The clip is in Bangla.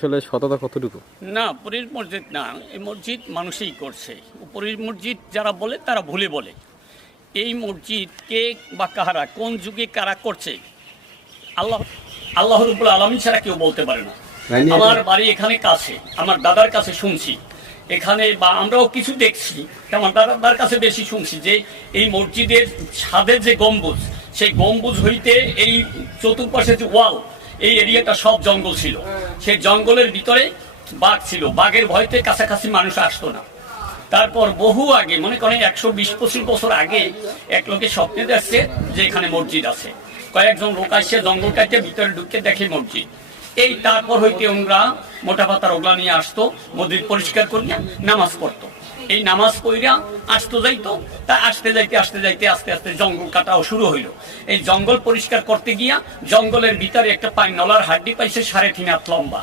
আসলে সততা কতটুকু? না পুরীর মসজিদ না এই মসজিদ মানুষই করছে। পুরীর মসজিদ যারা বলে তারা ভুলে বলে। এই মসজিদ কে বা কাহারা কোন যুগে কারা করছে আল্লাহ আল্লাহ রুবুল আলমী ছাড়া কেউ বলতে পারে না। আমার বাড়ি এখানে কাছে আমার দাদার কাছে শুনছি। এখানে বা আমরাও কিছু দেখছি আমার দাদার কাছে বেশি শুনছি যে এই মসজিদের ছাদের যে গম্বুজ সেই গম্বুজ হইতে এই চতুর্পাশে যে ওয়াল এই এরিয়াটা সব জঙ্গল ছিল। সেই জঙ্গলের ভিতরে বাঘ ছিল। বাঘের ভয়তে কাছাকাছি মানুষ আসতো না। তারপর বহু আগে, মনে করেন একশো বিশ পঁচিশ বছর আগে, এক লোকে স্বপ্নে দেখছে যে এখানে মসজিদ আছে। কয়েকজন লোক আসছে জঙ্গল কাটে ভিতরে ঢুকতে দেখে মসজিদ। এই তারপর হইতে ওরা মোটা পাতার ওগলা নিয়ে আসতো, মসজিদ পরিষ্কার করিয়া নামাজ পড়তো। এই নামাজ পড়িয়া আসতো যাইতো, তা আসতে যাইতে আসতে যাইতে, আস্তে আস্তে জঙ্গল কাটাও শুরু হইল। এই জঙ্গল পরিষ্কার করতে গিয়া জঙ্গলের ভিতরে একটা পাইনলার হাড্ডি পাইছে, সাড়ে তিন হাত লম্বা।